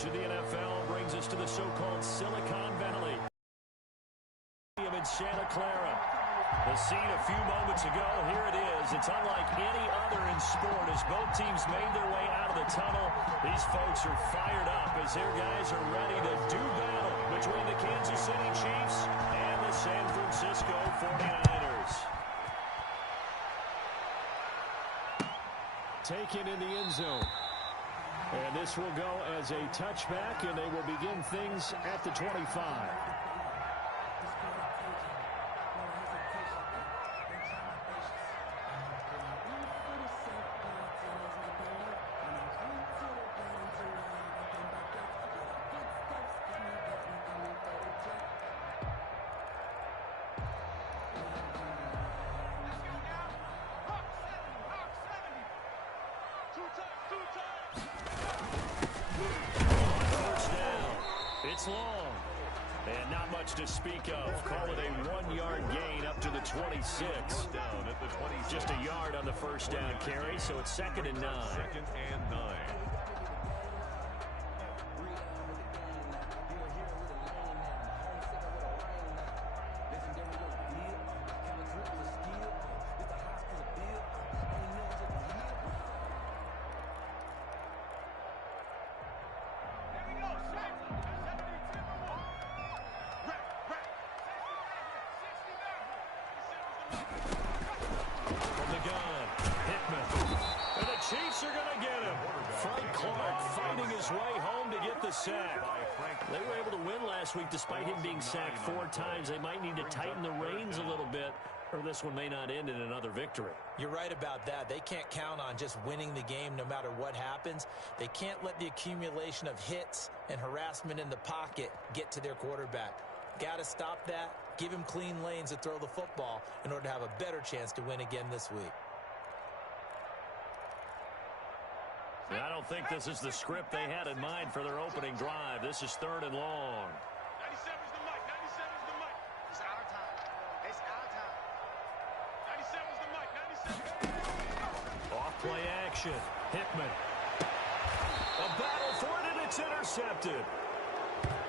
coverage of the NFL brings us to the so-called Silicon Valley in Santa Clara. The scene a few moments ago, here it is. It's unlike any other in sport as both teams made their way out of the tunnel. These folks are fired up as their guys are ready to do battle between the Kansas City Chiefs and the San Francisco 49ers. Taken in the end zone. And this will go as a touchback, and they will begin things at the 25. It's long, and not much to speak of. Call it a 1-yard gain up to the 26. Down at the 26. Just a yard on the first down carry, so it's 2nd and 9. 2nd and 9. Chiefs are going to get him. Frank Clark fighting his way home to get the sack. They were able to win last week despite him being sacked 4 times. They might need to tighten the reins a little bit, or this one may not end in another victory. You're right about that. They can't count on just winning the game no matter what happens. They can't let the accumulation of hits and harassment in the pocket get to their quarterback. Got to stop that, give him clean lanes to throw the football in order to have a better chance to win again this week. I don't think this is the script they had in mind for their opening drive. This is 3rd and long. 97 is the mic. 97 is the mic. It's our time. It's our time. 97 is the mic. 97. Off play action. Hickman. A battle for it, and it's intercepted.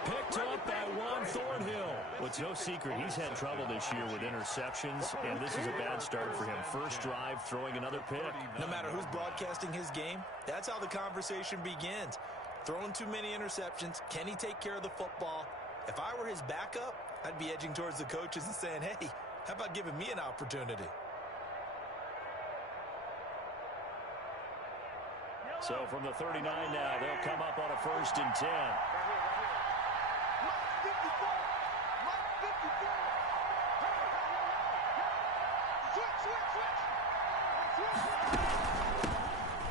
Picked up by Juan Thornhill. Well, it's no secret he's had trouble this year with interceptions, and this is a bad start for him. First drive, throwing another pick. No matter who's broadcasting his game, that's how the conversation begins. Throwing too many interceptions, can he take care of the football? If I were his backup, I'd be edging towards the coaches and saying, hey, how about giving me an opportunity? So from the 39 now, they'll come up on a 1st and 10.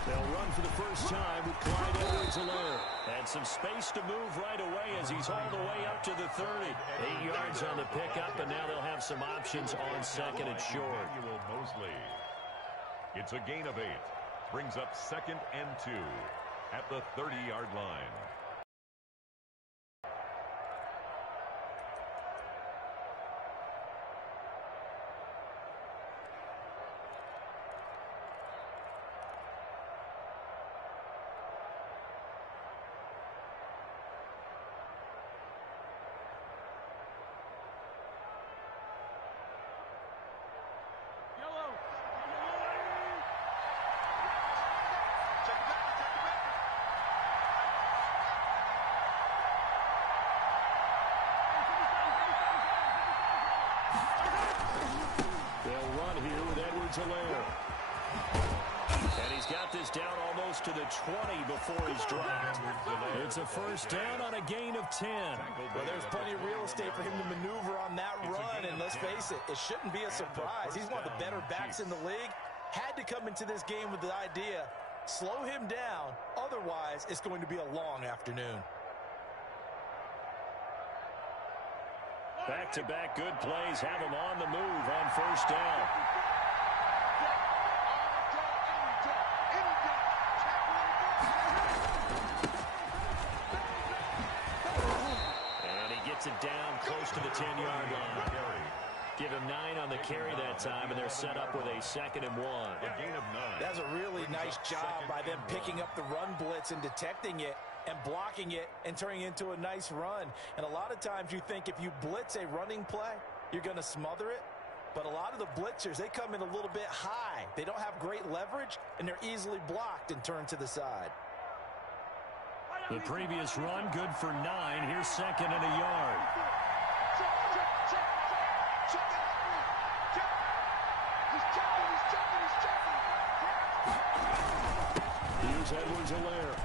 They'll run for the first time with Clyde Edwards-Helaire. And some space to move right away as he's hauled away up to the 30. 8 yards on the pickup, and now they'll have some options on 2nd and short. It's a gain of 8. Brings up 2nd and 2 at the 30-yard line. Edwards-Helaire. And he's got this down almost to the 20 before he's dropped. It's a first down on a gain of 10. Well, there's plenty of real estate for him to maneuver on that run, and let's face it, it shouldn't be a surprise. He's one of the better backs in the league. Had to come into this game with the idea, slow him down, otherwise it's going to be a long afternoon. Back-to-back good plays have him on the move on first down. And he gets it down close to the 10-yard line. Give him 9 on the carry that time, and they're set up with a 2nd and 1. A gain of 9. That's a really nice job by them picking up the run blitz and detecting it. and blocking it and turning it into a nice run. And a lot of times you think if you blitz a running play, you're going to smother it. But a lot of the blitzers, they come in a little bit high. They don't have great leverage, and they're easily blocked and turned to the side. The previous run, good for 9. Here's second and a yard. Here's Edwards-Helaire.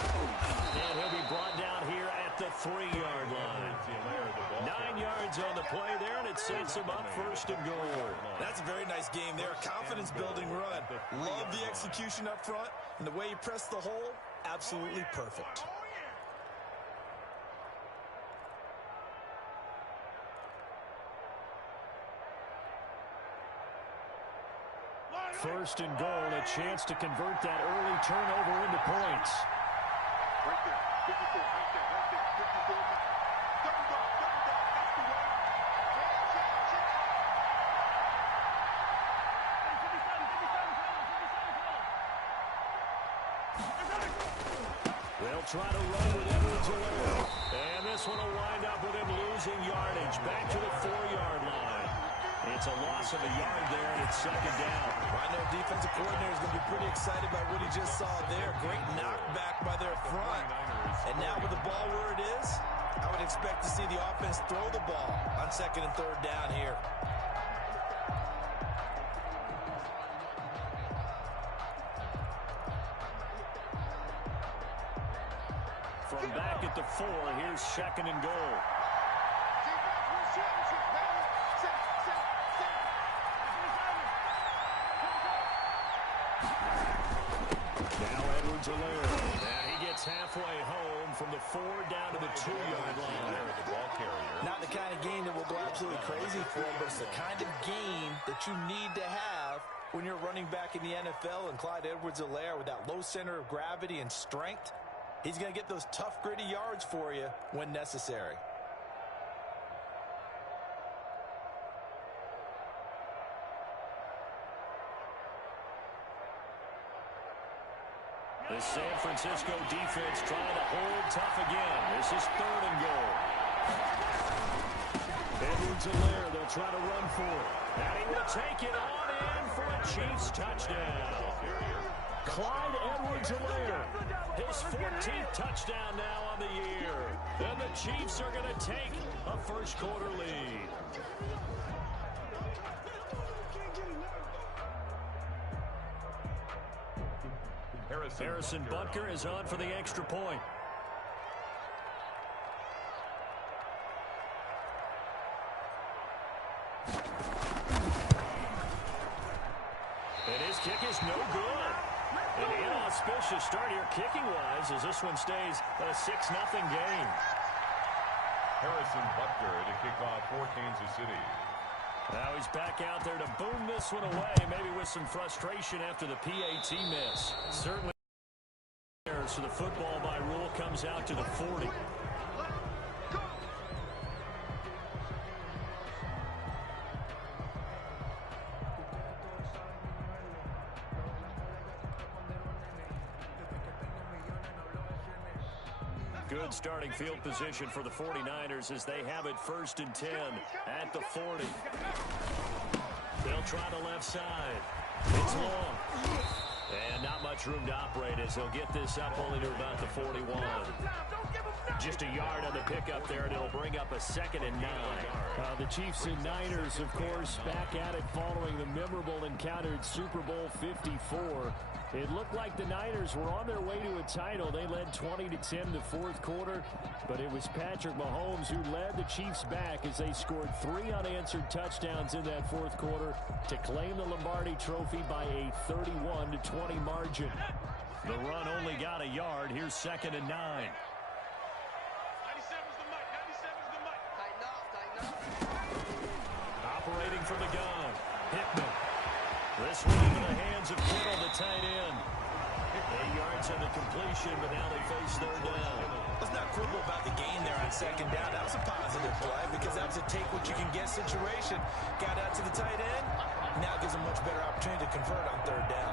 And he'll be brought down here at the 3-yard line. 9 yards on the play there, and it sets him up first and goal. That's a very nice game there. Confidence-building run. Love the execution up front, and the way he pressed the hole, absolutely perfect. First and goal, a chance to convert that early turnover into points. Right there, 54, right there, 54. Double dog, that's the way. They'll try to run with Edwards-Helaire. And this one will wind up with him losing yardage. Back to the 4-yard line. It's a loss of a yard there, and it's second down. I know defensive coordinator is going to be pretty excited by what he just saw there. Great knockback by their front. And now with the ball where it is, I would expect to see the offense throw the ball on second and third down here. From back at the 4, here's second and goal. Now Edwards-Helaire. And he gets halfway home from the 4 down to the 2-yard line. The ball carrier. Not the kind of game that will go absolutely crazy for him, but it's the kind of game that you need to have when you're running back in the NFL. And Clyde Edwards-Helaire, with that low center of gravity and strength, he's going to get those tough, gritty yards for you when necessary. The San Francisco defense trying to hold tough again. This is third and goal. Edwards-Helaire, they'll try to run for it. And he will take it on in for a Chiefs touchdown. Clyde Edwards-Helaire, his 14th touchdown now on the year. And the Chiefs are going to take a first-quarter lead. Harrison Butker is on for the extra point. And his kick is no good. An inauspicious start here kicking-wise as this one stays a 6-0 game. Harrison Butker to kick off for Kansas City. Now he's back out there to boom this one away, maybe with some frustration after the PAT miss. Certainly, so the football by rule comes out to the 40. Good starting field position for the 49ers as they have it first and 10 at the 40. They'll try the left side. It's long. And not much room to operate as they'll get this up only to about the 41. Just a yard on the pickup there, and it'll bring up a 2nd and 9. The Chiefs and Niners, of course, back at it following the memorable encounter in Super Bowl 54. It looked like the Niners were on their way to a title. They led 20-10 in the fourth quarter, but it was Patrick Mahomes who led the Chiefs back as they scored 3 unanswered touchdowns in that fourth quarter to claim the Lombardi Trophy by a 31-20 margin. The run only got a yard. Here's 2nd and 9. 97's the mic, 97's the mic. Tighten up. Operating from the gun. Hickman. This one into the hands of Kittle, the tight end. 8 yards on the completion, but now they face third down. Let's not quibble about the gain there on second down. That was a positive play because that was a take-what-you-can-get situation. Got out to the tight end. Now gives a much better opportunity to convert on third down.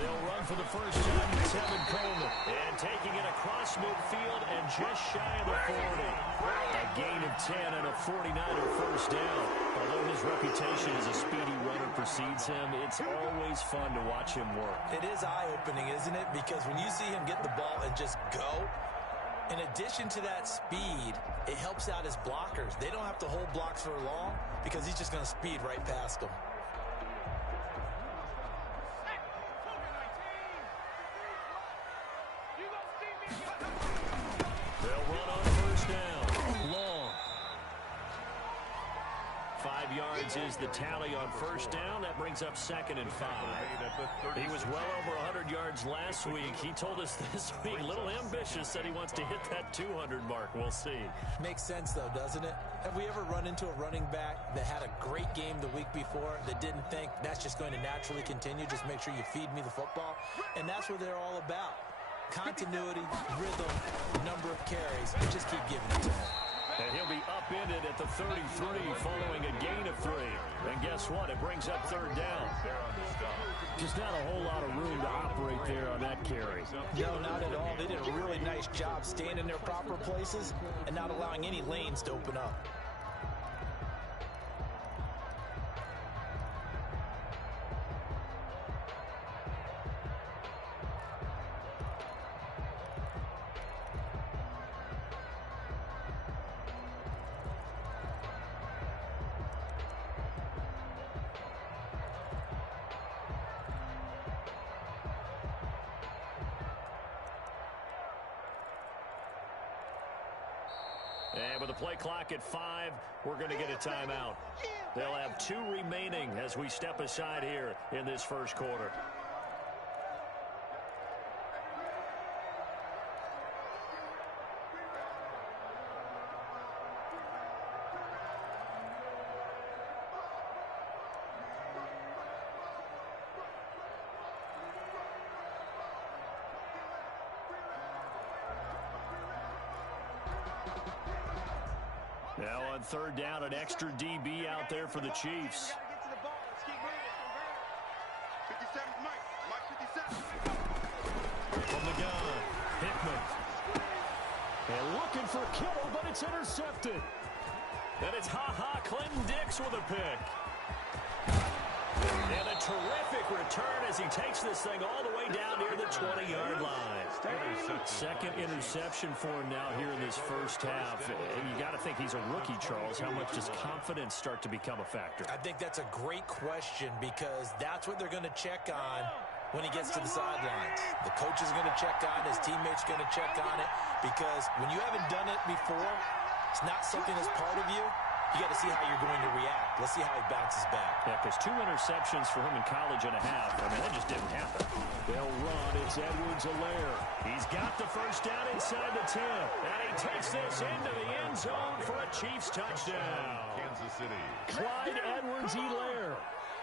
They'll run for the first time to Tevin Coleman. And taking it across midfield and just shy of the 40. A gain of 10 and a 49er first down. Although his reputation as a speedy runner precedes him, it's always fun to watch him work. It is eye-opening, isn't it? Because when you see him get the ball and just go, in addition to that speed, it helps out his blockers. They don't have to hold blocks for long because he's just going to speed right past them. They'll run on first down. Long. 5 yards is the tally on first down. That brings up 2nd and 5. He was well over 100 yards last week. He told us this week, a little ambitious, said he wants to hit that 200 mark. We'll see. Makes sense, though, doesn't it? Have we ever run into a running back that had a great game the week before that didn't think that's just going to naturally continue? Just make sure you feed me the football. And that's what they're all about. Continuity, rhythm, number of carries. Just keep giving it to him. And he'll be upended at the 33 following a gain of 3. And guess what? It brings up 3rd down. Just not a whole lot of room to operate there on that carry. No, not at all. They did a really nice job staying in their proper places and not allowing any lanes to open up. And with the play clock at 5, we're going to get a timeout. They'll have 2 remaining as we step aside here in this first quarter. Now on 3rd down, an extra DB out there for the Chiefs. From the gun, Hickman. And looking for Kittle, but it's intercepted. And it's Clinton Dix with a pick. And a terrific return as he takes this thing all the way down near the 20-yard line. 2nd interception for him now here in this first half. And you got to think he's a rookie, Charles. How much does confidence start to become a factor? I think that's a great question because that's what they're going to check on when he gets to the sidelines. The coach is going to check on it. His teammates going to check on it because when you haven't done it before, it's not something that's part of you. You got to see how you're going to react. Let's see how he bounces back. Yeah, because 2 interceptions for him in college and a half. I mean, that just didn't happen. They'll run. It's Edwards-Helaire. He's got the first down inside the 10. And he takes this into the end zone for a Chiefs touchdown. Kansas City. Clyde Edwards-Helaire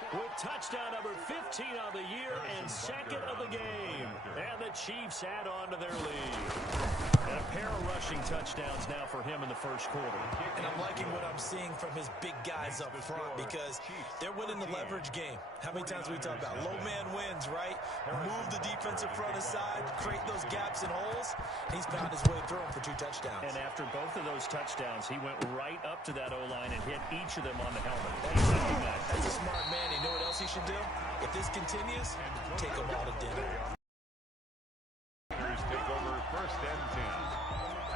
with touchdown number 15 on the year and 2nd of the game. And the Chiefs add on to their lead. And a pair of rushing touchdowns now for him in the first quarter. And I'm liking what I'm seeing from his big guys up front because they're winning the leverage game. How many times we talk about low man wins, right? Move the defensive front aside, create those gaps and holes. He's found his way through them for 2 touchdowns. And after both of those touchdowns, he went right up to that O-line and hit each of them on the helmet. That's a smart man. You know what else he should do? If this continues, take them all to dinner. Take over 1st and 10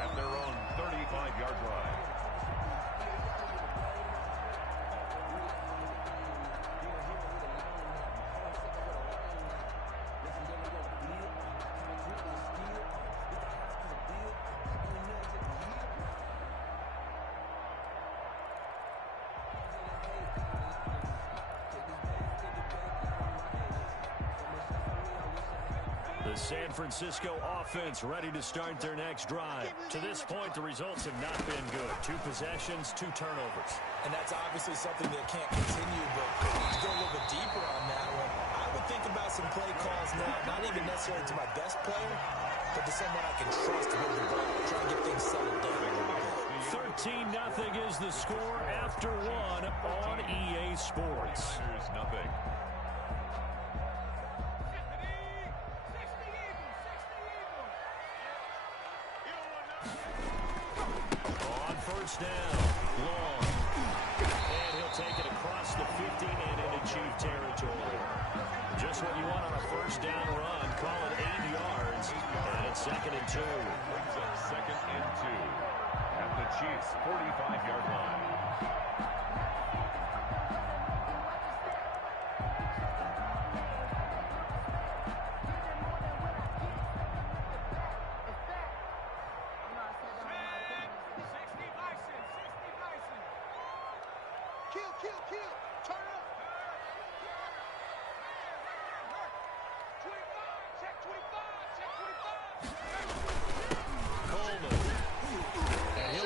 at their own 35-yard line. The San Francisco offense ready to start their next drive. To this point, the results have not been good. 2 possessions, 2 turnovers. And that's obviously something that can't continue, but to go a little bit deeper on that one, I would think about some play calls now, not even necessarily to my best player, but to someone I can trust with the ball, try and get things settled down a little bit. 13-0 is the score after 1 on EA Sports. Nothing. first down. Long. And he'll take it across the 50 and into Chief territory. Just what you want on a first down run. Call it 8 yards. And it's 2nd and 2. Brings up 2nd and 2 at the Chiefs' 45-yard line.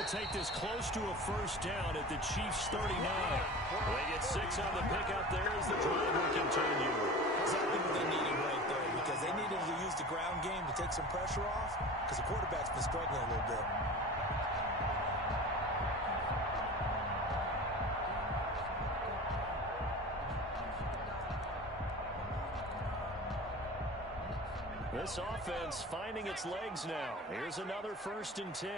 Take this close to a first down at the Chiefs' 39. They get 6 on the pickup there as the drive will continue. Exactly what they needed right there, because they needed to use the ground game to take some pressure off, because the quarterback's been struggling a little bit. This offense finding its legs now. Here's another 1st and 10.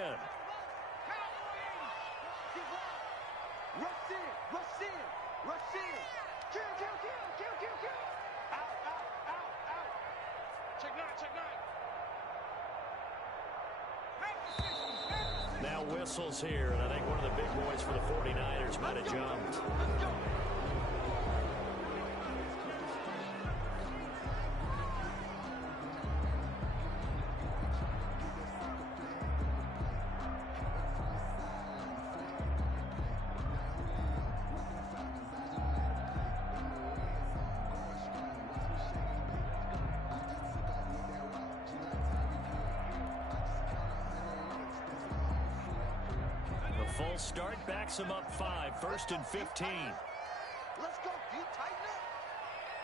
Now whistles here, and I think one of the big boys for the 49ers might have jumped. Full start backs him up 5, 1st and 15. Let's go, D. Tighten up.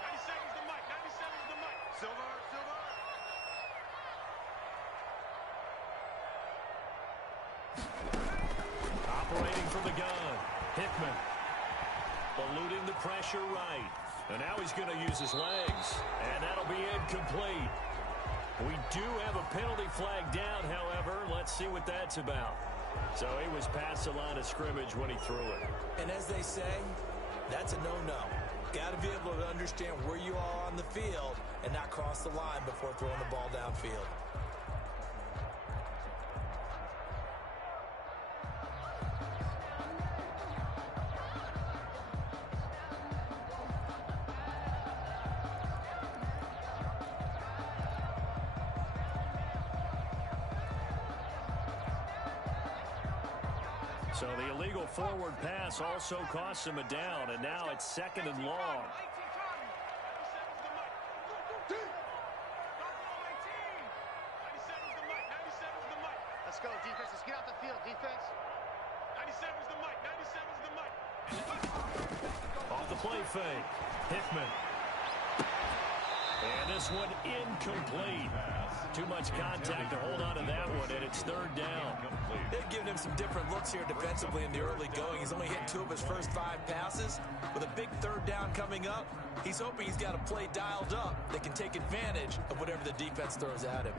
97's the mic. 97's the mic. Silver, silver. Operating from the gun. Hickman. Eluding the pressure right. And now he's going to use his legs. And that'll be incomplete. We do have a penalty flag down, however. Let's see what that's about. So he was past the line of scrimmage when he threw it. And as they say, that's a no-no. Got to be able to understand where you are on the field and not cross the line before throwing the ball downfield. So the illegal forward pass also costs him a down, and now it's 2nd and long. Let's go, defense. Let's get out the field, defense. 97's the mic. 97's the mic. Off the play fake. Hickman. And this one incomplete. Too much contact to hold on to that one, and it's 3rd down. They've given him some different looks here defensively in the early going. He's only hit 2 of his first 5 passes. With a big 3rd down coming up, he's hoping he's got a play dialed up that can take advantage of whatever the defense throws at him.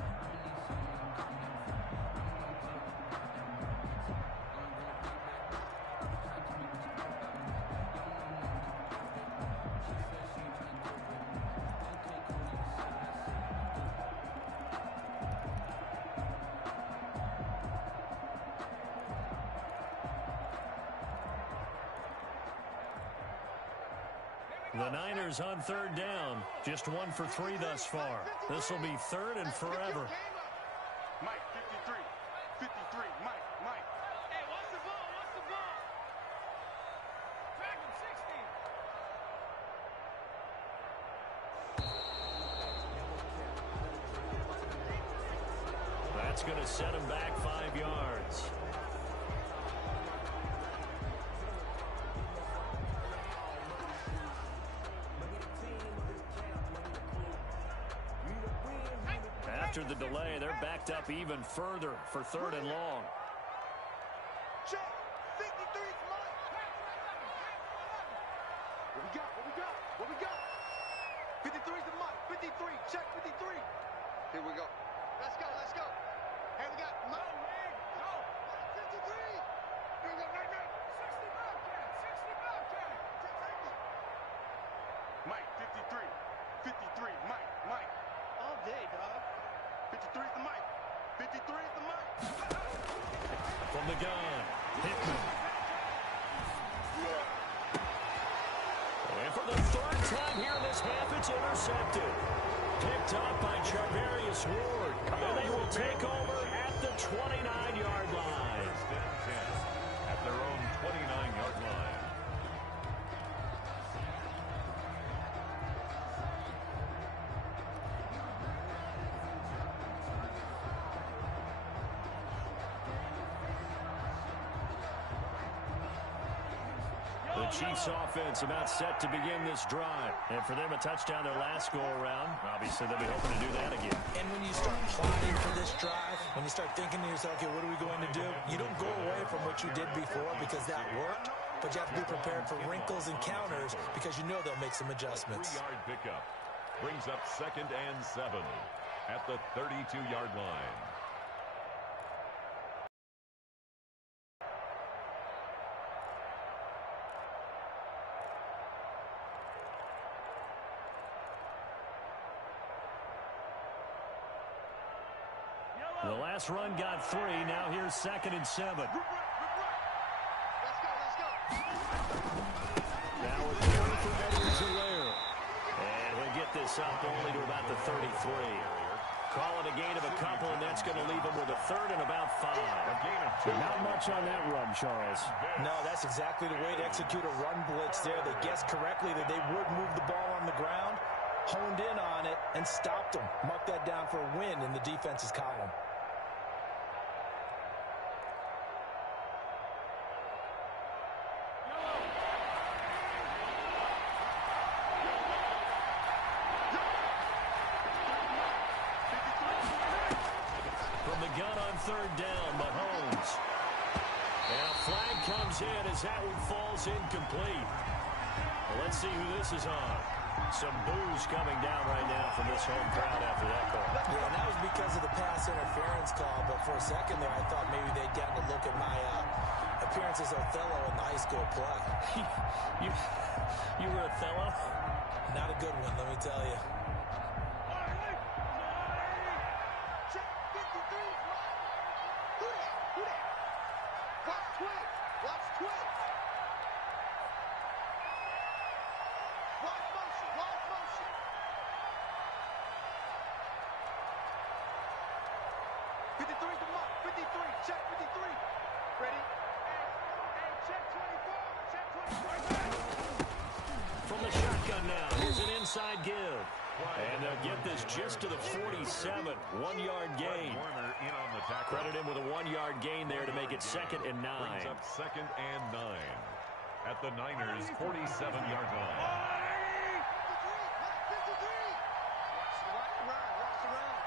The Niners on 3rd down. Just 1 for 3 thus far. This will be 3rd and forever. Mike, 53. 53. Mike, Mike. Hey, what's the ball? What's the ball? Track him, 60. That's going to set him back 5 yards. After the delay, they're backed up even further for 3rd and long. Check. 53's Mike. What we got? What we got? What we got? 53's the Mike. 53. Check 53. Here we go. Let's go. Let's go. Hey, we got Mike. Go. 53. Mike, 53. 53, Mike. All day, dog. 53 is the mic. 53 is the mic. From the gun, Hickman. And for the third time here in this half, it's intercepted. Picked up by Charvarius Ward. And they will take over at the 29-yard line. First and 10 at their own 29-yard line. The Chiefs offense about set to begin this drive. And for them, a touchdown their last go-around. Obviously, they'll be hoping to do that again. And when you start plotting for this drive, when you start thinking to yourself, okay, what are we going to do? You don't go away from what you did before because that worked, but you have to be prepared for wrinkles and counters because you know they'll make some adjustments. 3-yard pickup brings up 2nd and 7 at the 32-yard line. The last run got 3. Now here's 2nd and 7. Let's go. Now it's third for Edwards-Helaire. And he'll get this up only to about the 33. Call it a gain of a couple, and that's going to leave him with a third and about 5. A gain of 2. Not much on that run, Charles. No, that's exactly the way to execute a run blitz there. They guessed correctly that they would move the ball on the ground, honed in on it, and stopped them. Mark that down for a win in the defense's column. From the gun on 3rd down, Mahomes. And a flag comes in as that one falls incomplete. Well, let's see who this is on. Some boos coming down right now from this home crowd after that call. Yeah, and that was because of the pass interference call, but for a second there I thought maybe they'd gotten a look at my appearance as Othello in the high school play. You were Othello? Not a good one, let me tell you. Check 53. Who that? Watch twins. Watch motion. 53 is the mark. 53. Check 53. Ready? Hey, check 24. Check 24. From the shotgun now, here's an inside give. And they'll get this just to the 47. 1-yard gain. Warner in on the tackle. Credit him with a 1-yard gain there to make it 2nd and 9. Brings up 2nd and 9 at the Niners' 47-yard line. 53. Watch the run.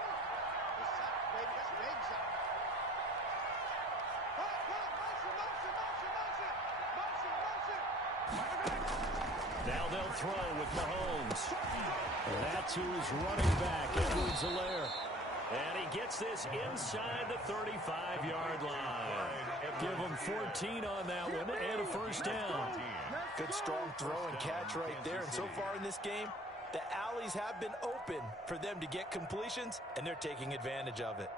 This shot, baby. That's a baby shot. Motion. Now they'll throw with Mahomes. And that's who's running back, Edwards-Helaire. And he gets this inside the 35-yard line. Give him 14 on that one and a first down. Good strong throw and catch right there. And so far in this game, the alleys have been open for them to get completions, and they're taking advantage of it.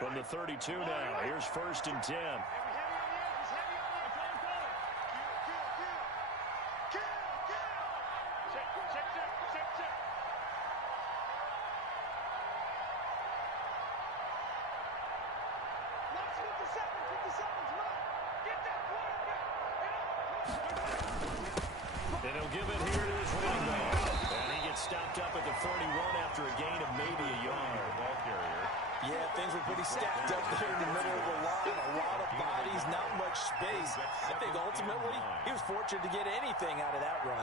From the 32 now, here's 1st and 10. And he'll give it here to his running back. And he gets stopped up at the 31 after a gain of maybe a yard. Ball carrier. Yeah, things were pretty stacked up there in the middle of the line. A lot of bodies, not much space. I think ultimately he was fortunate to get anything out of that run.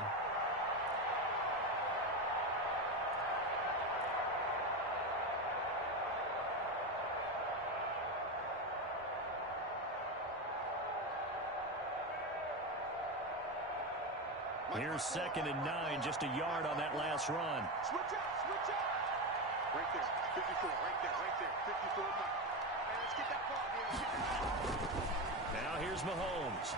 Here's 2nd and 9, just a yard on that last run. Switch up. Right there. 54. Right there. Right there. 54 Mike. Hey, let's get that ball here. Now here's Mahomes.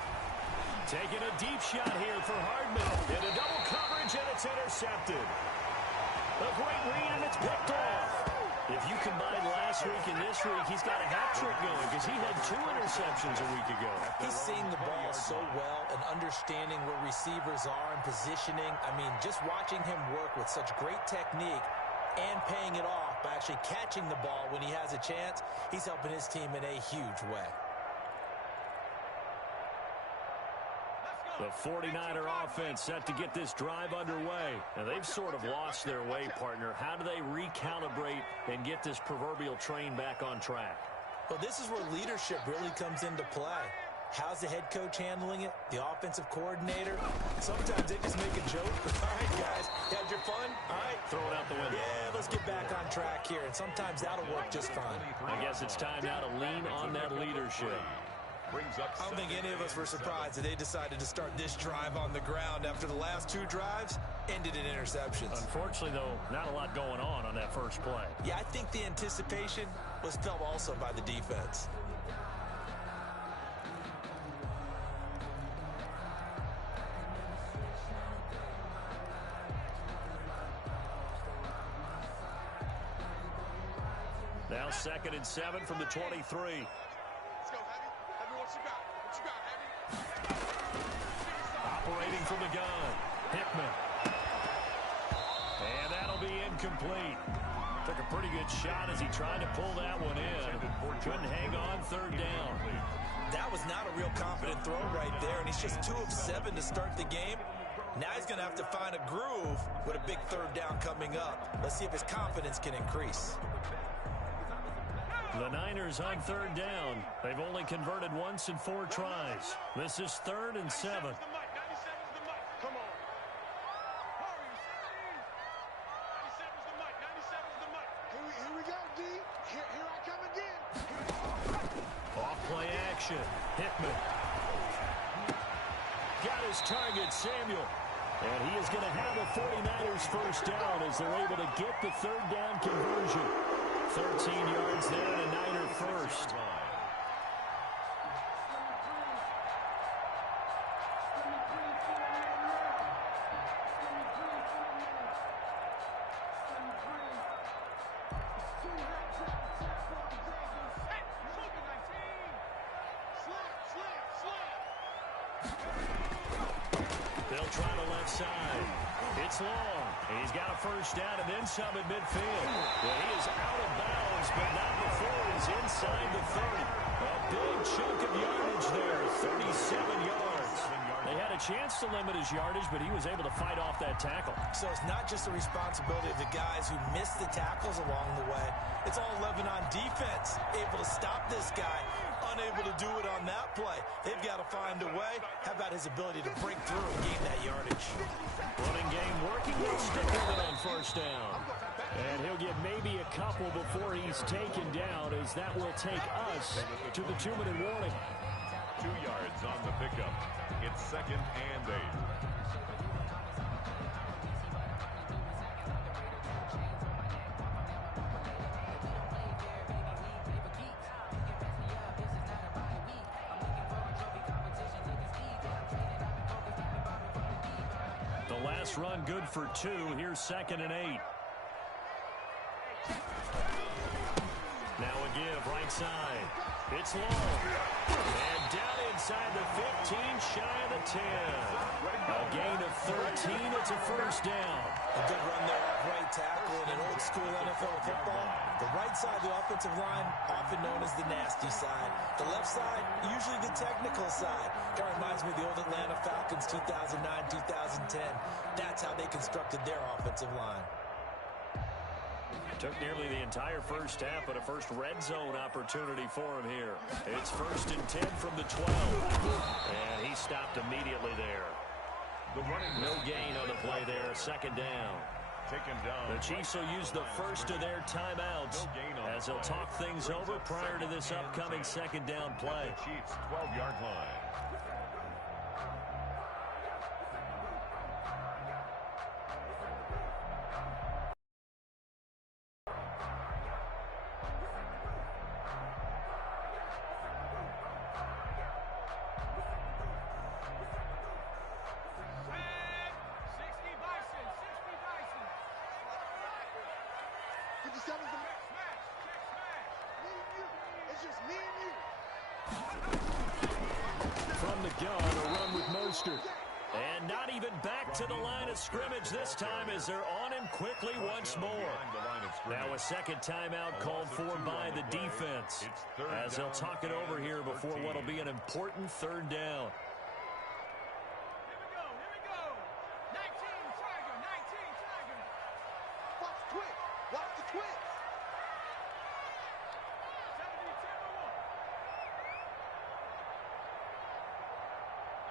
Taking a deep shot here for Hardman. Into double coverage, and it's intercepted. A great read, and it's picked off. If you combine last week and this week, he's got a hat trick going because he had 2 interceptions a week ago. He's seeing the ball so well and understanding where receivers are and positioning. I mean, just watching him work with such great technique and paying it off by actually catching the ball when he has a chance, he's helping his team in a huge way. The 49er offense set to get this drive underway. And they've sort of lost their way, partner. How do they recalibrate and get this proverbial train back on track? Well, this is where leadership really comes into play. How's the head coach handling it? The offensive coordinator? Sometimes they just make a joke. All right, guys, you had your fun? All right. Throw it out the window. Yeah, let's get back on track here. And sometimes that'll work just fine. I guess it's time now to lean on that leadership. I don't think any of us were surprised that they decided to start this drive on the ground after the last 2 drives ended in interceptions. Unfortunately, though, not a lot going on that first play. Yeah, I think the anticipation was felt also by the defense. Now 2nd and 7 from the 23. Operating from the gun, Hickman. And that'll be incomplete. Took a pretty good shot as he tried to pull that one in. Couldn't hang on 3rd down. That was not a real confident throw right there, and he's just 2 of 7 to start the game. Now he's going to have to find a groove with a big 3rd down coming up. Let's see if his confidence can increase. The Niners on 3rd down. They've only converted once in 4 tries. This is 3rd and 7. Come on. Here we go, D. Here I come again. Off play action. Hickman. Got his target, Samuel. And he is going to have a 49ers first down as they're able to get the 3rd down conversion. 13 yards there and a Niner first. They'll try the left side. It's long. He's got a first down and then some at midfield. Well, he is out of bounds, but not before he's inside the 30. A big chunk of yardage there, 37 yards. They had a chance to limit his yardage, but he was able to fight off that tackle. So it's not just the responsibility of the guys who missed the tackles along the way. It's all Lebanon defense, able to stop this guy, unable to do it on that play. They've got to find a way. How about his ability to break through and gain that yardage? Running game working. They'll stick with it on first down. And he'll get maybe a couple before he's taken down, as that will take us to the 2-minute warning. 2 yards on the pickup. It's 2nd and 8. The last run good for 2. Here's 2nd and 8. Now a give, right side. It's long. And down inside the 15, shy of the 10. A gain of 13. It's a first down. A good run there off right tackle in an old school NFL football. The right side of the offensive line, often known as the nasty side. The left side, usually the technical side. Kind of reminds me of the old Atlanta Falcons 2009, 2010. That's how they constructed their offensive line. Took nearly the entire first half, but a first red zone opportunity for him here. It's 1st and 10 from the 12. And he stopped immediately there. No gain on the play there. 2nd down. Taken down. The Chiefs will use the first of their timeouts as they'll talk things over prior to this upcoming 2nd down play. The Chiefs 12-yard line. 97's the It's just me and you. From the gun, a run with Mostert. And not even back to the line of scrimmage this time as they're on him quickly once more. Now a second timeout called for by the defense as they'll talk it over here before what will be an important third down. Here we go. 19 Tiger. Watch the twitch. Watch the twitch.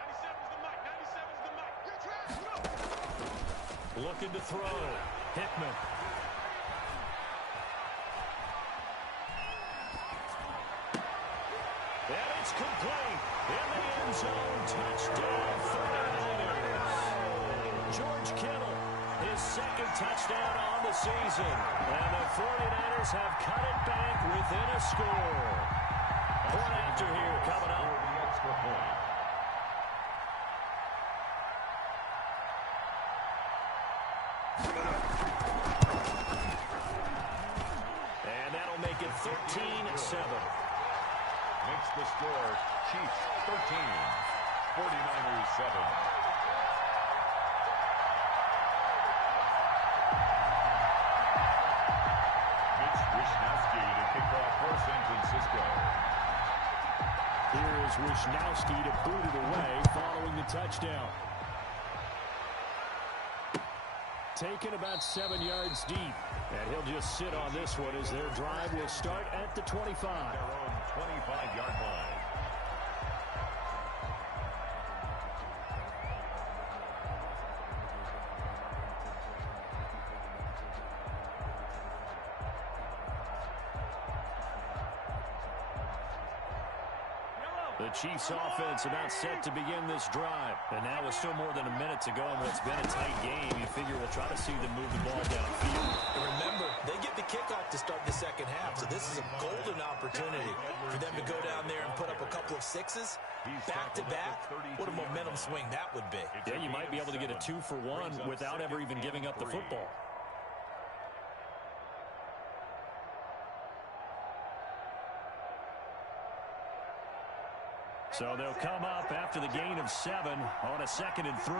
97's the mic. 97's the mic. You're trash. Go. Looking to throw. Hickman. And it's complete. In the end zone. Touchdown 49ers. George Kittle, his second touchdown on the season. And the 49ers have cut it back within a score. Point after here coming up. The extra point. And that'll make it 13-7. Makes the score Chiefs 13, 49ers 7. It's Wisnowski to kick off for San Francisco. Here is Wisnowski to boot it away following the touchdown. Taken about 7 yards deep. And he'll just sit on this one as their drive will start at the 25. Their own 25-yard line. The Chiefs offense about set to begin this drive. And now with still more than a minute to go in what's been a tight game, you figure we'll try to see them move the ball downfield. And remember, they get the kickoff to start the second half, so this is a golden opportunity for them to go down there and put up a couple of sixes back-to-back. What a momentum swing that would be. Yeah, you might be able to get a 2-for-1 without ever even giving up the football. So they'll come up after the gain of 7 on a 2nd and 3.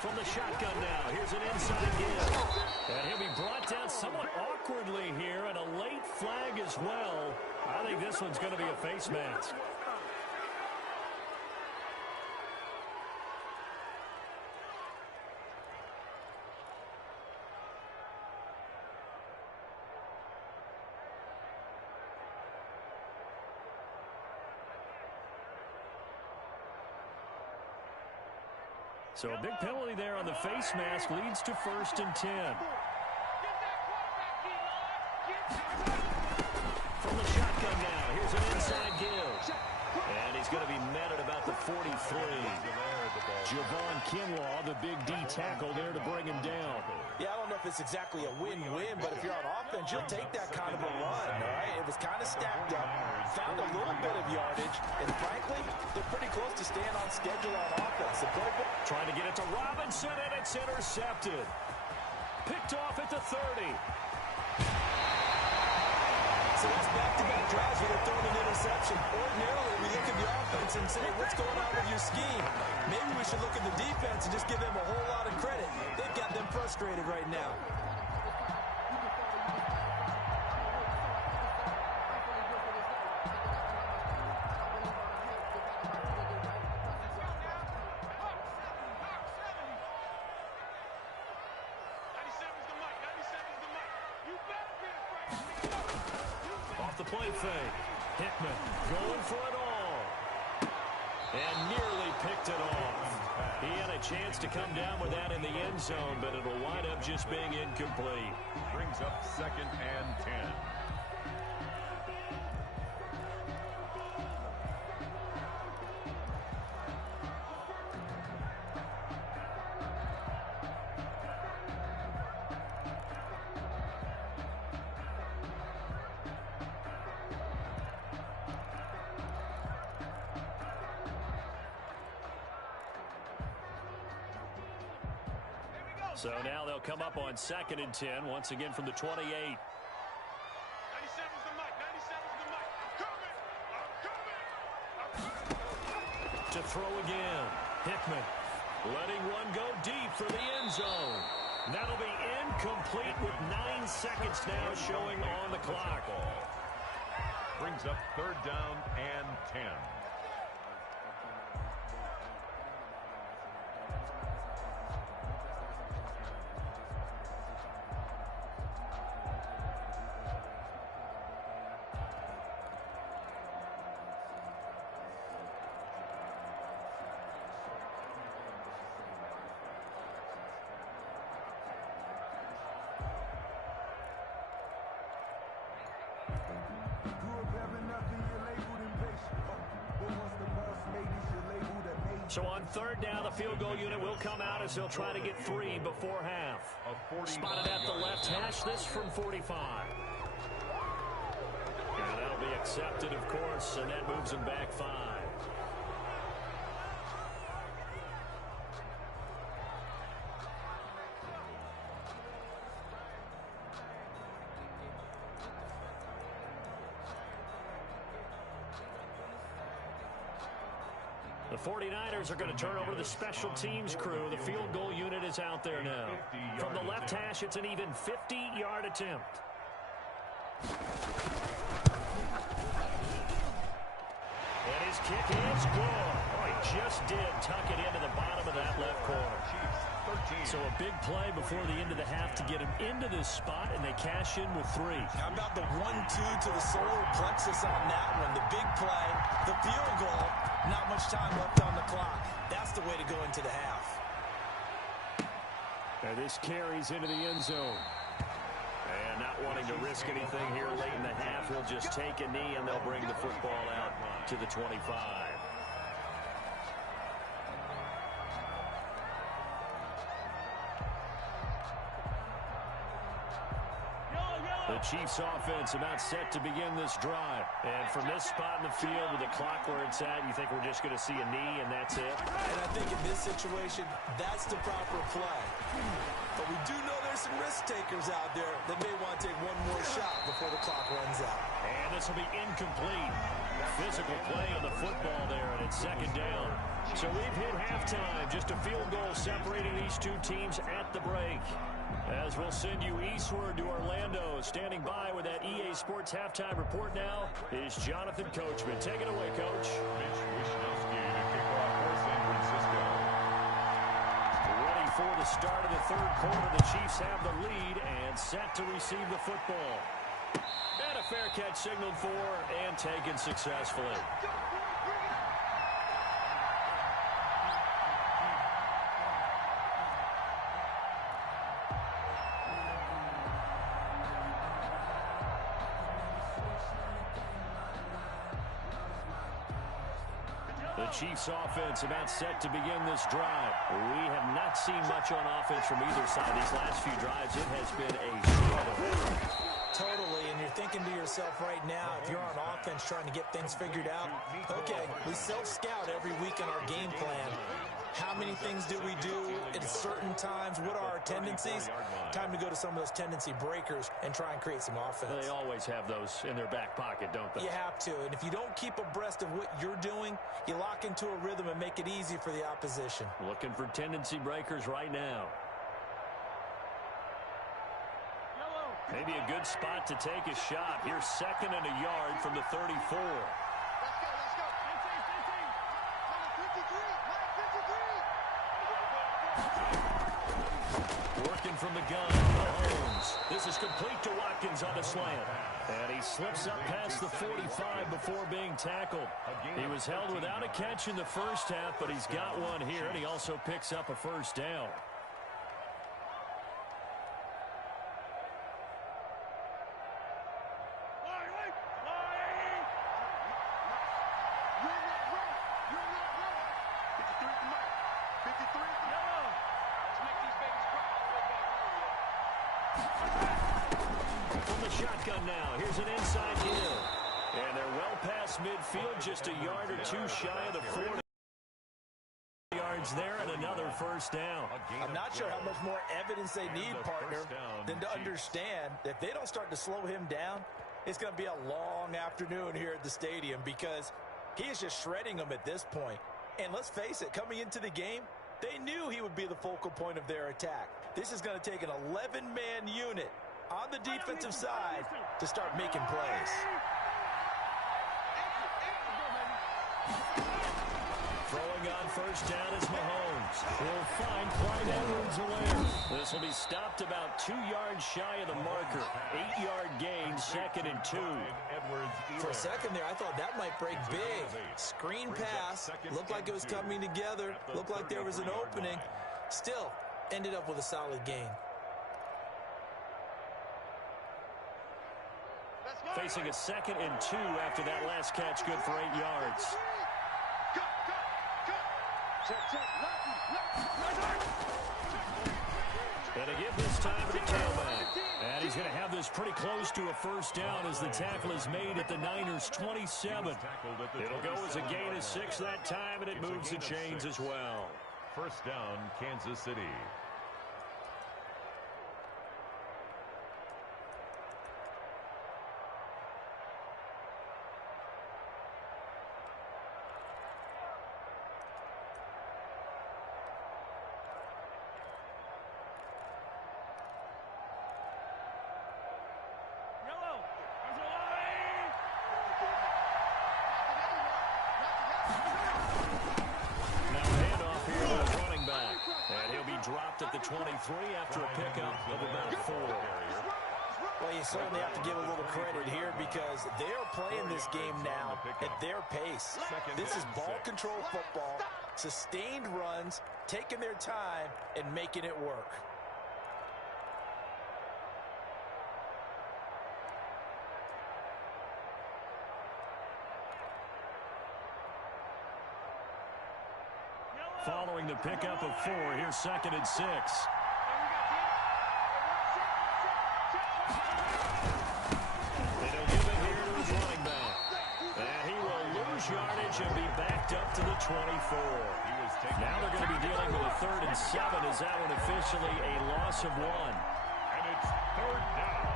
From the shotgun now, here's an inside give. And he'll be brought down somewhat awkwardly here, and a late flag as well. I think this one's going to be a face mask. So a big penalty there on the face mask leads to 1st and 10. From the shotgun now, here's an inside give. And he's going to be met at about the 43. Javon Kinlaw, the big D tackle there to bring him down. Yeah, I don't know if it's exactly a win-win, but if you're on offense, you'll take that kind of a run, all right? It was kind of stacked up, found a little bit of yardage, and frankly, they're pretty close to staying on schedule on offense. Trying to get it to Robinson, and it's intercepted. Picked off at the 30. So that's back-to-back drives where they're throwing an interception. Ordinarily, we look at the offense and say, what's going on with your scheme? Maybe we should look at the defense and just give them a whole lot of credit. They've got them frustrated right now. Off the play fake. Hickman going for it all. And nearly picked it off. He had a chance to come down with that in the end zone, but it'll wind up just being incomplete. Brings up 2nd and 10. So now they'll come up on 2nd and 10, once again from the 28. 97's the mic. 97's the mic. I'm coming. To throw again. Hickman letting one go deep for the end zone. That'll be incomplete with 9 seconds now showing on the clock. Brings up 3rd down and 10. So on 3rd down, the field goal unit will come out as they'll try to get 3 before half. Spotted at the left hash, this from 45. And that'll be accepted, of course, and that moves them back 5. The 49ers are going to turn over to the special teams crew. The field goal unit is out there now. From the left hash, it's an even 50-yard attempt. And his kick is good. Oh, he just did tuck it into the bottom of that left corner. So a big play before the end of the half to get him into this spot, and they cash in with 3. How about the 1-2 to the solar plexus on that one? The big play, the field goal, not much time left on the clock. That's the way to go into the half. And this carries into the end zone. And not wanting to risk anything here late in the half, he'll just take a knee, and they'll bring the football out to the 25. The Chiefs offense about set to begin this drive. And from this spot in the field with the clock where it's at, you think we're just going to see a knee and that's it? And I think in this situation, that's the proper play. But we do know there's some risk takers out there that may want to take one more shot before the clock runs out. And this will be incomplete. Physical play on the football there, and it's 2nd down. So we've hit halftime. Just a field goal separating these two teams at the break. As we'll send you eastward to Orlando. Standing by with that EA Sports halftime report now is Jonathan Coachman. Take it away, Coach. Mitch Wishnowski to kick off for San Francisco. Ready for the start of the 3rd quarter. The Chiefs have the lead and set to receive the football. And a fair catch signaled for and taken successfully. The Chiefs offense about set to begin this drive. We have not seen much on offense from either side. These last few drives, it has been a struggle. Totally, and you're thinking to yourself right now, if you're on offense trying to get things figured out, okay, we self-scout every week in our game plan. How many things do we do at certain times? What are our tendencies? Time to go to some of those tendency breakers and try and create some offense. They always have those in their back pocket, don't they? You have to, and if you don't keep abreast of what you're doing, you lock into a rhythm and make it easy for the opposition. Looking for tendency breakers right now. Maybe a good spot to take a shot. Here's 2nd and a yard from the 34. Let's go. Working from the gun, Mahomes. This is complete to Watkins on the slant. And he slips up past the 45 before being tackled. He was held without a catch in the first half, but he's got one here, and he also picks up a 1st down. From the shotgun now, here's an inside hill. And they're well past midfield, just a yard or two shy of the 40-yard yards there and another first down. I'm not sure how much more evidence they need, partner, than to understand that if they don't start to slow him down, it's going to be a long afternoon here at the stadium because he is just shredding them at this point. And let's face it, coming into the game, they knew he would be the focal point of their attack. This is going to take an 11-man unit on the defensive side to start making plays. Throwing on first down is Mahomes. He'll find Clyde Edwards-Helaire. This will be stopped about 2 yards shy of the marker. 8-yard gain, 2nd and 2. For a second there, I thought that might break big. Screen pass. Looked like it was coming together. Looked like there was an opening. Still, ended up with a solid gain. Facing a 2nd and 2 after that last catch, good for 8 yards. And a give this time to the tailback. And he's going to have this pretty close to a first down as the tackle is made at the Niners' 27. It'll go as a gain of 6 that time, and it moves the chains as well. First down, Kansas City. Dropped at the 23 after a pickup of about 4. Well, you certainly have to give a little credit here because they're playing this game now at their pace. This is ball control football, sustained runs, taking their time and making it work. Following the pickup of 4, here's 2nd and 6. They don't give it here to his running back. And he will lose yardage and be backed up to the 24. Now they're going to be dealing with a 3rd and 7. Is that one officially a loss of 1? And it's 3rd down.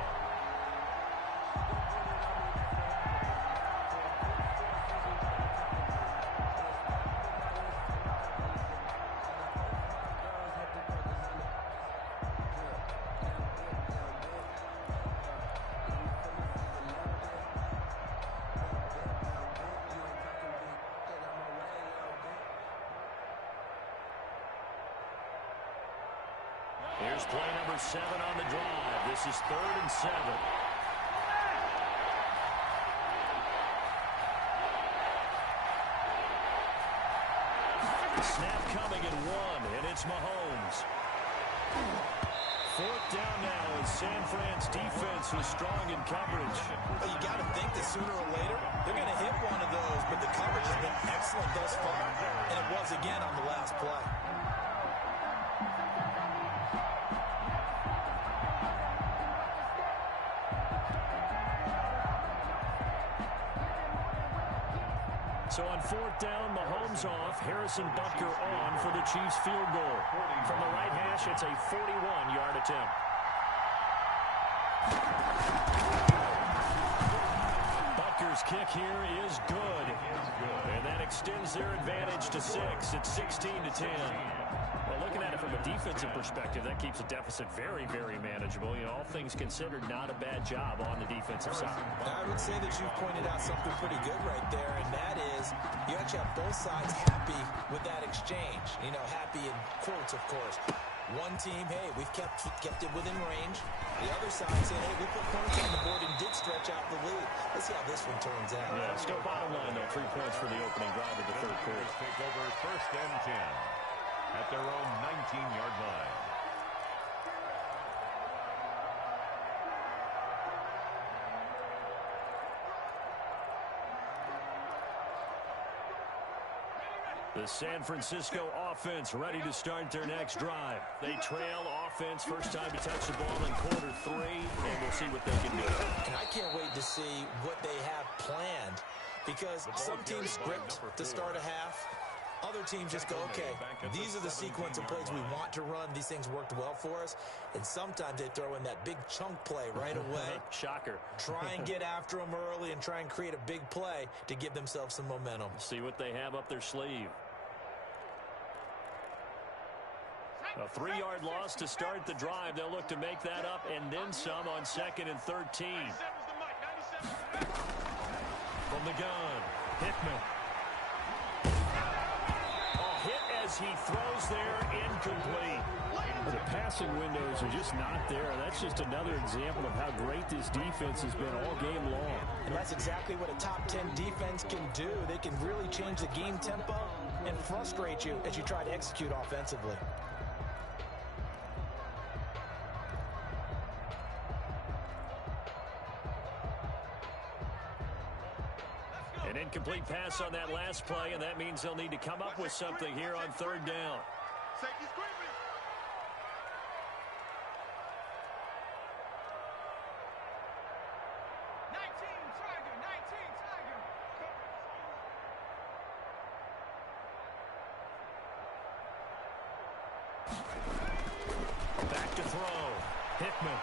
Here's play number 7 on the drive. This is 3rd and 7. Snap coming in 1, and it's Mahomes. 4th down now as San Fran's defense is strong in coverage. Well, you got to think that sooner or later they're going to hit one of those, but the coverage has been excellent thus far, and it was again on the last play. So on 4th down, Mahomes off, Harrison Butker on for the Chiefs field goal. From the right hash, it's a 41-yard attempt. Butker's kick here is good. And that extends their advantage to 6. It's 16-10. Well, looking at it from a defensive perspective, that keeps a deficit very, very manageable. You know, all things considered, not a bad job on the defensive side. I would say that you've pointed out something pretty good right there, and that is you actually have both sides happy with that exchange. You know, happy in quotes, of course. One team, hey, we've kept it within range. The other side saying, hey, we put points on the board and did stretch out the lead. Let's see how this one turns out. Yeah, still bottom line, though, 3 points for the opening drive of the 3rd quarter. Take over 1st and 10 at their own 19-yard line. The San Francisco offense ready to start their next drive. They trail offense, first time to touch the ball in quarter 3, and we'll see what they can do. And I can't wait to see what they have planned because some teams script to start a half. Other teams just go, okay, these are the sequence of plays we want to run. These things worked well for us. And sometimes they throw in that big chunk play right away. Shocker. Try and get after them early and try and create a big play to give themselves some momentum. See what they have up their sleeve. A 3-yard loss to start the drive. They'll look to make that up and then some on 2nd and 13. From the gun, Hickman. Hit as he throws there, incomplete. The passing windows are just not there. That's just another example of how great this defense has been all game long. And that's exactly what a top 10 defense can do. They can really change the game tempo and frustrate you as you try to execute offensively. An incomplete pass on that last play, and that means they'll need to come up with something here on 3rd down. Safety's creeping. Back to throw. Hickman.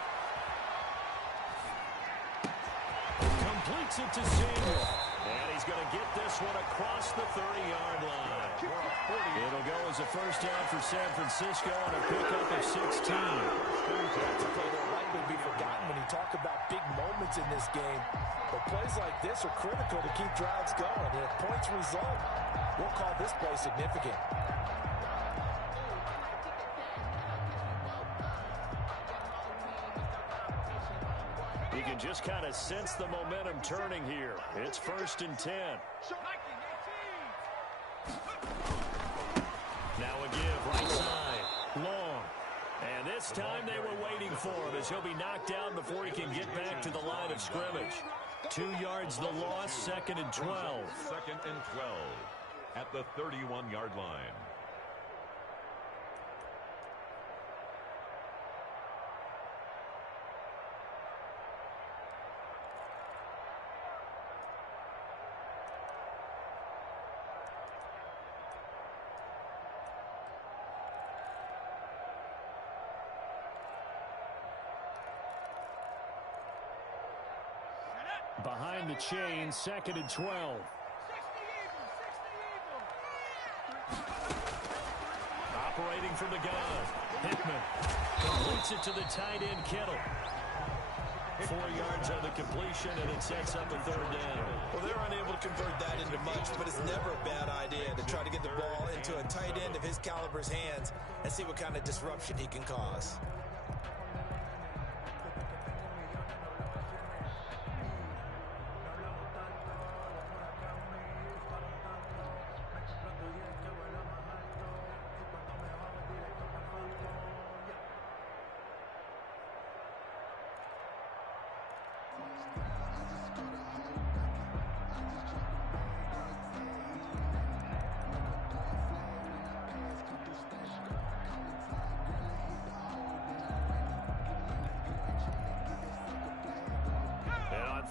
Completes it to Samuel. And he's going to get this one across the 30-yard line. It'll go as a first down for San Francisco and a pickup of 16. That's a play that will likely be forgotten when you talk about big moments in this game. But plays like this are critical to keep drives going. And if points result, we'll call this play significant. You can just kind of sense the momentum turning here. It's 1st and 10. Now a give right side. Long. And this time they were waiting for him as he'll be knocked down before he can get back to the line of scrimmage. 2 yards the loss, 2nd and 12. 2nd and 12 at the 31-yard line. Behind the chain, 2nd and 12. Operating from the gun. Hickman completes it to the tight end, Kittle. 4 yards on the completion, and it sets up a 3rd down. Well, they're unable to convert that into much, but it's never a bad idea to try to get the ball into a tight end of his caliber's hands and see what kind of disruption he can cause.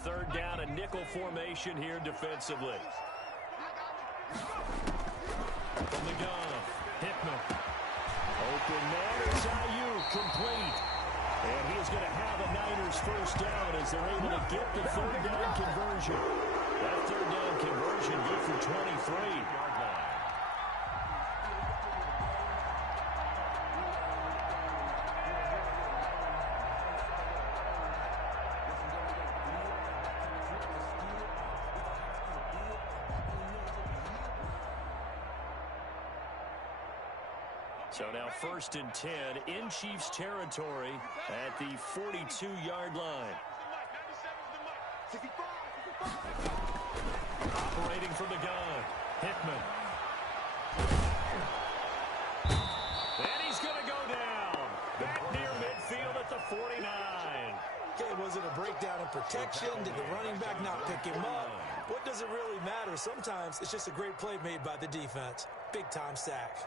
Third down, a nickel formation here defensively. From the gun, Hickman. Open man, it's Ayuk, complete. And he's going to have a Niners first down as they're able to get the 3rd down conversion. That 3rd down conversion good for 23. So now 1st and 10 in Chiefs territory at the 42-yard line. Operating from the gun, Hickman. And he's going to go down. Back near midfield at the 49. Okay, was it a breakdown in protection? Did the running back not pick him up? What does it really matter? Sometimes it's just a great play made by the defense. Big-time sack.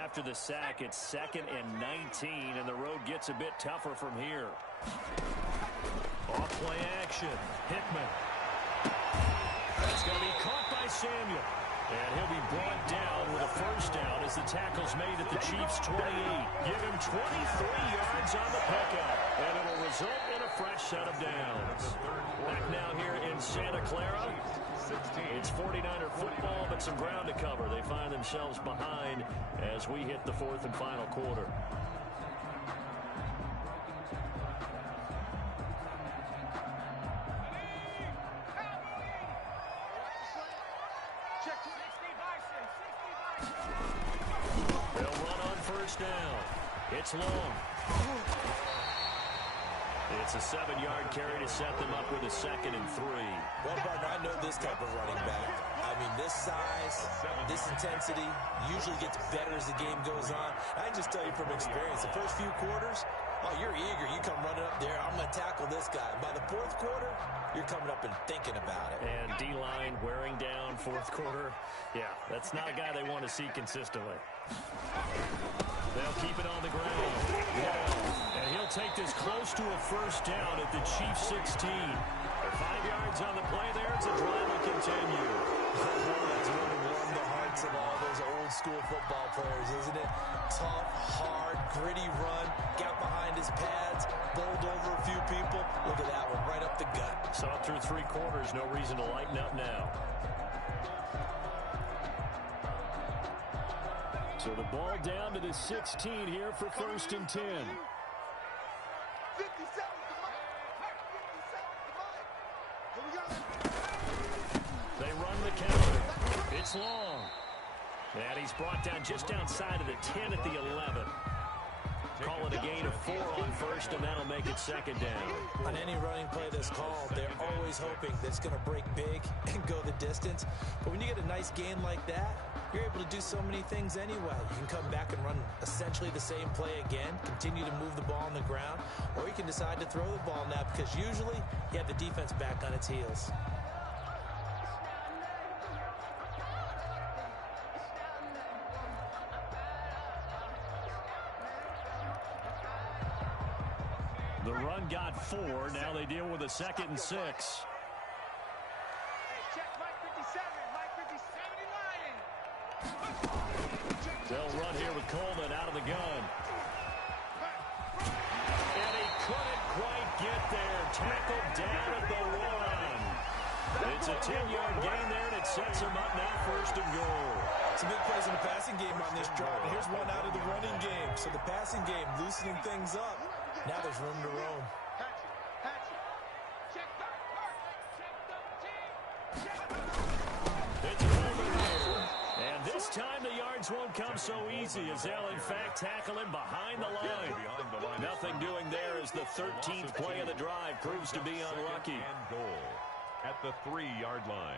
After the sack, it's 2nd and 19, and the road gets a bit tougher from here. Off play action. Hickman. That's going to be caught by Samuel. And he'll be brought down with a first down as the tackle's made at the Chiefs' 28. Give him 23 yards on the pickup, and it'll result in a fresh set of downs. Back now here in Santa Clara. It's 49er football, but some ground to cover. They find themselves behind as we hit the 4th and final quarter. They'll run on first down. It's long. It's a 7-yard carry to set them up with a 2nd and 3. Well, partner, I know this type of running back. I mean, this size, this intensity usually gets better as the game goes on. I can just tell you from experience, the first few quarters, oh, you're eager. You come running up there, I'm going to tackle this guy. By the 4th quarter, you're coming up and thinking about it. And D-line wearing down 4th quarter. Yeah, that's not a guy they want to see consistently. They'll keep it on the ground. And he'll take this close to a first down at the Chiefs' 16. 5 yards on the play there. It's a drive will continue. That's really warmed the hearts of all those old school football players, isn't it? Tough, hard, gritty run. Got behind his pads, bowled over a few people. Look at that one, right up the gut. Saw it through 3 quarters. No reason to lighten up now. So the ball down to the 16 here for 1st and 10. They run the counter. It's long. And he's brought down just outside of the 10 at the 11. Call it a gain of 4 on first, and that'll make it 2nd down. On any running play that's called, they're always hoping that it's going to break big and go the distance. But when you get a nice gain like that, you're able to do so many things anyway. You can come back and run essentially the same play again, continue to move the ball on the ground, or you can decide to throw the ball now because usually you have the defense back on its heels. The run got 4. Now they deal with a 2nd and 6. They'll run here with Coleman out of the gun. And he couldn't quite get there. Tackled down at the 1. It's a 10-yard gain there, and it sets him up now 1st and goal. Some big plays in the passing game on this drive. And here's one out of the running game. So the passing game loosening things up. Now there's room to roam. It's over here. And this time the yards won't come so easy as they'll in fact tackle him behind the line. Nothing doing there as the 13th play of the drive proves to be unlucky. And goal at the 3-yard line.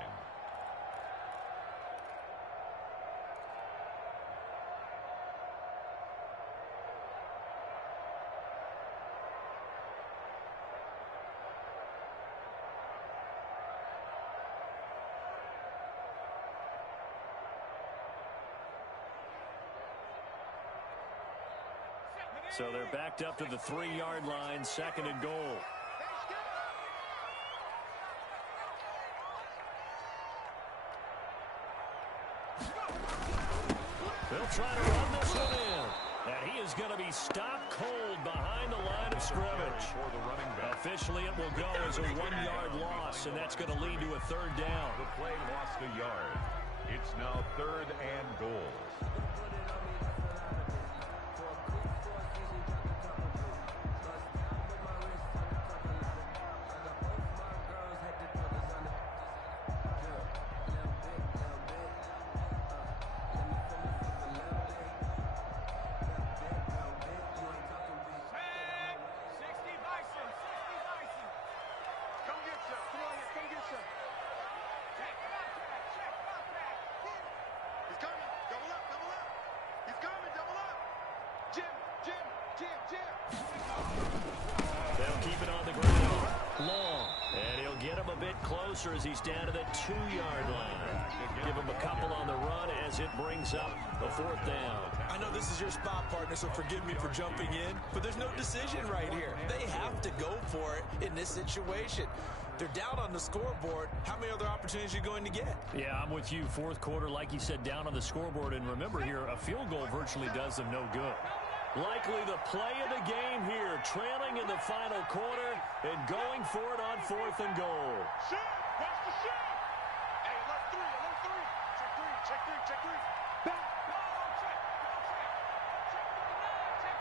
So they're backed up to the 3-yard line, 2nd and goal. They'll try to run this one in. And he is going to be stopped cold behind the line of scrimmage. Officially, it will go as a 1-yard loss, and that's going to lead to a 3rd down. The play lost a yard. It's now 3rd and goal. They'll keep it on the ground. Long. And he'll get him a bit closer as he's down to the 2-yard line. Give him a couple on the run as it brings up a 4th down. I know this is your spot, partner, so forgive me for jumping in, but there's no decision right here. They have to go for it in this situation. They're down on the scoreboard. How many other opportunities are you going to get? Yeah, I'm with you. Fourth quarter, like you said, down on the scoreboard. And remember here, a field goal virtually does them no good. Likely the play of the game here, trailing in the final quarter and going for it on 4th and goal. Shoot! Watch the shoot! Hey, alert three, alert three. Check three, check three, check three. Back. Go, check, go, check. Check 49, check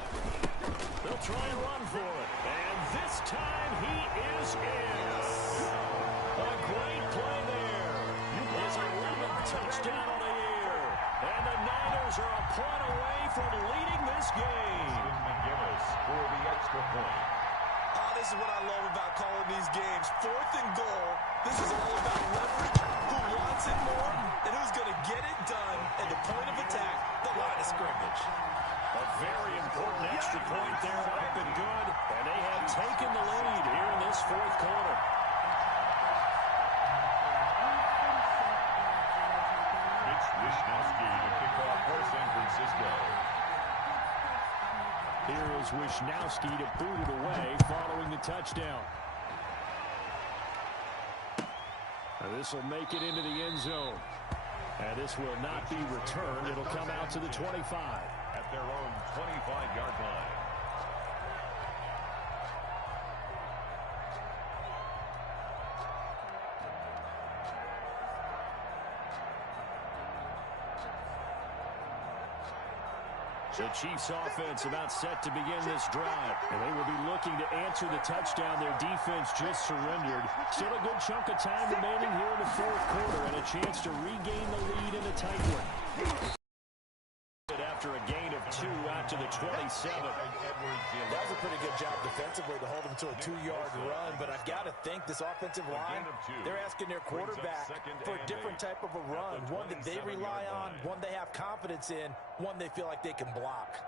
49. They'll try and run for it. And this time he is in. A great play there. His 11th touchdown of the year. And the Niners are a point away from leading this game. McGinnis for the extra point. Oh, this is what I love about calling these games. 4th and goal. This is all about leverage, who wants it more, and who's going to get it done at the point of attack, the line of scrimmage. A very important extra point there, up and good. And they have taken the lead here in this 4th quarter. It's Wisnowski to kick off for San Francisco. Here is Wisnowski to boot it away following the touchdown. And this will make it into the end zone. And this will not be returned. It'll come out to the 25. At their own 25-yard line. The Chiefs offense about set to begin this drive. And they will be looking to answer the touchdown their defense just surrendered. Still a good chunk of time remaining here in the 4th quarter and a chance to regain the lead in a tight one. After a gain of 2 out to the 27. That was a pretty good job defensively to hold them to a 2-yard run, but I've got to think this offensive line, they're asking their quarterback for a different type of a run, one that they rely on, one they have confidence in, one they feel like they can block.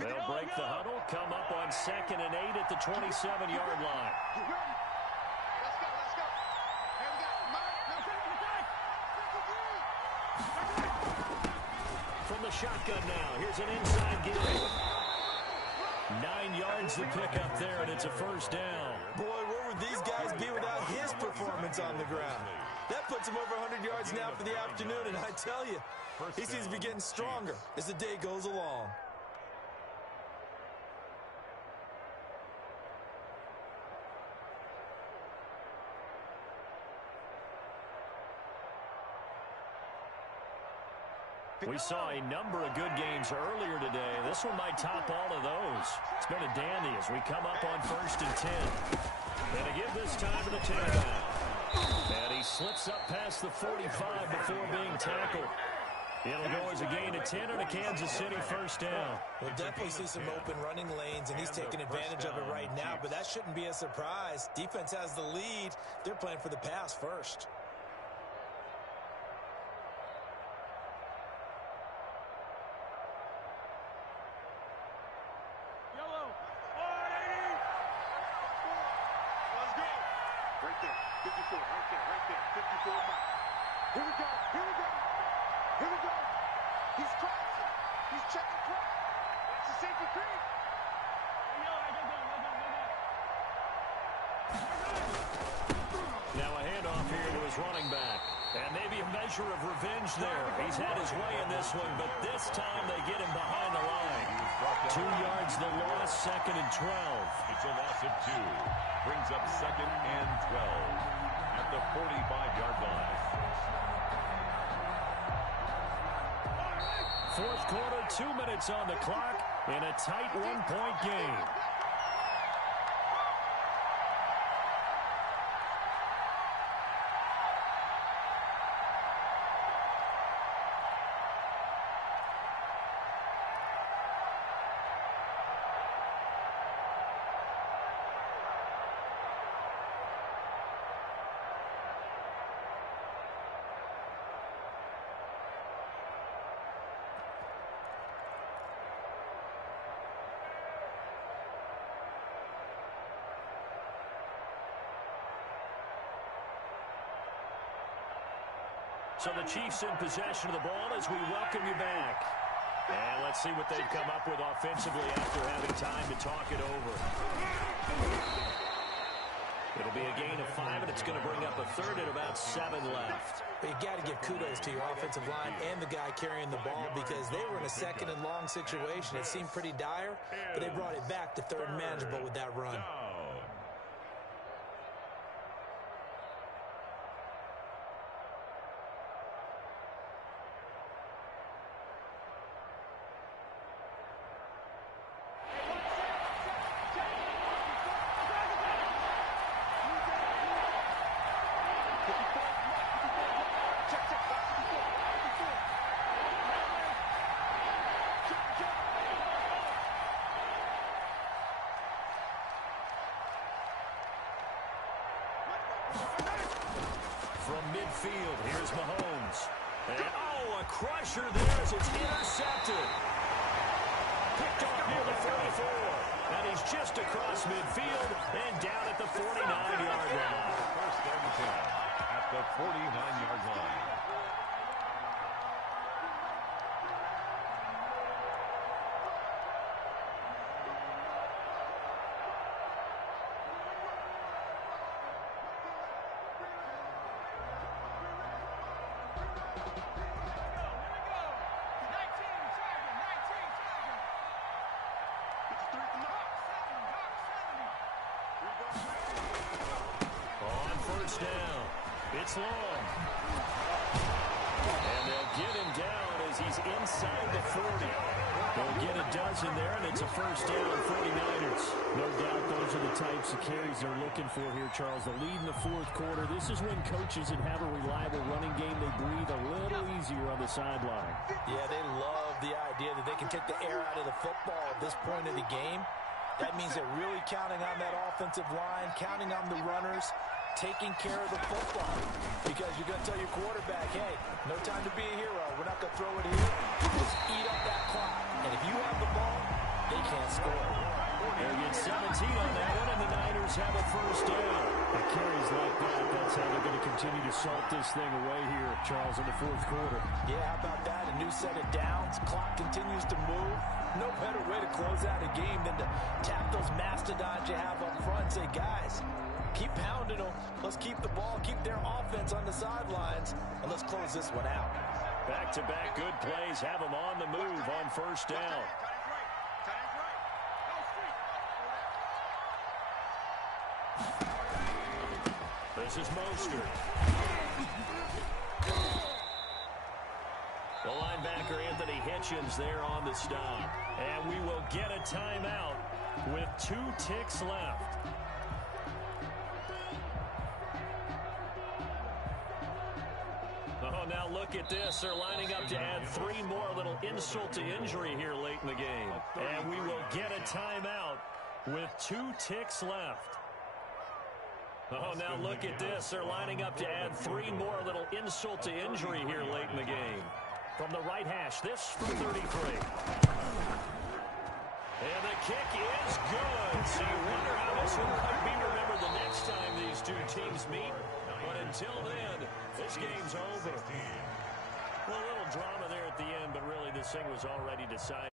They'll break the huddle, come up on 2nd and 8 at the 27-yard line. You ready? Let's go, let's go. Here we go. From the shotgun now, here's an inside give. 9 yards to pick up there, and it's a first down. Boy, where would these guys be without his performance on the ground? That puts him over 100 yards now for the afternoon, and I tell you, he seems to be getting stronger as the day goes along. We saw a number of good games earlier today. This one might top all of those. It's been a dandy as we come up on 1st and 10. And to give this time to the tailback. And he slips up past the 45 before being tackled. It'll go as a gain of 10 and a Kansas City first down. We'll definitely see some open running lanes, and he's taking advantage of it right now, but that shouldn't be a surprise. Defense has the lead. They're playing for the pass first. Here we go. Here we go. Here we go. He's crossing. He's checking cross. It's a safety creep. Now a handoff here to his running back. And maybe a measure of revenge there. He's had his way in this one, but this time they get him behind the line. 2 yards the loss, 2nd and 12. It's a loss of 2. Brings up 2nd and 12 at the 45-yard line. 4th quarter, 2 minutes on the clock in a tight 1-point game. So the Chiefs in possession of the ball as we welcome you back. And let's see what they've come up with offensively after having time to talk it over. It'll be a gain of 5, and it's going to bring up a third at about 7 left. But you got to give kudos to your offensive line and the guy carrying the ball because they were in a second and long situation. It seemed pretty dire, but they brought it back to third and manageable with that run. From midfield, here's Mahomes. And, a crusher there as it's intercepted. Picked off near the 44. And he's just across midfield and down at the 49-yard line. First and 10 at the 49-yard line. On first down, it's long. And they'll get him down as he's inside the 40. They'll get a dozen there, and it's a first down, 49ers. No doubt those are the types of carries they're looking for here, Charles. The lead in the fourth quarter. This is when coaches that have a reliable running game, they breathe a little easier on the sideline. Yeah, they love the idea that they can take the air out of the football at this point of the game. That means they're really counting on that offensive line, counting on the runners, taking care of the football. Because you're going to tell your quarterback, hey, no time to be a hero. We're not going to throw it here. Just eat up that clock. And if you have the ball, they can't score. They'll get 17 on that one, and the Niners have a first down. The carries like that, that's how they're going to continue to salt this thing away here, Charles, in the fourth quarter. Yeah, how about that? A new set of downs. Clock continues to move. No better way to close out a game than to tap those mastodons you have up front and say, guys, keep pounding them. Let's keep the ball, keep their offense on the sidelines, and let's close this one out. Back-to-back good plays have them on the move on first down. This is Mostert. The linebacker Anthony Hitchens there on the stop. And we will get a timeout with 2 ticks left. Oh, now look at this. They're lining up to add 3 more. A little insult to injury here late in the game. And we will get a timeout with 2 ticks left. Oh, now look at this. They're lining up to add 3 more. A little insult to injury here late in the game. From the right hash, this from 33. And the kick is good. So you wonder how this one might be remembered the next time these 2 teams meet. But until then, this game's over. Well, a little drama there at the end, but really this thing was already decided.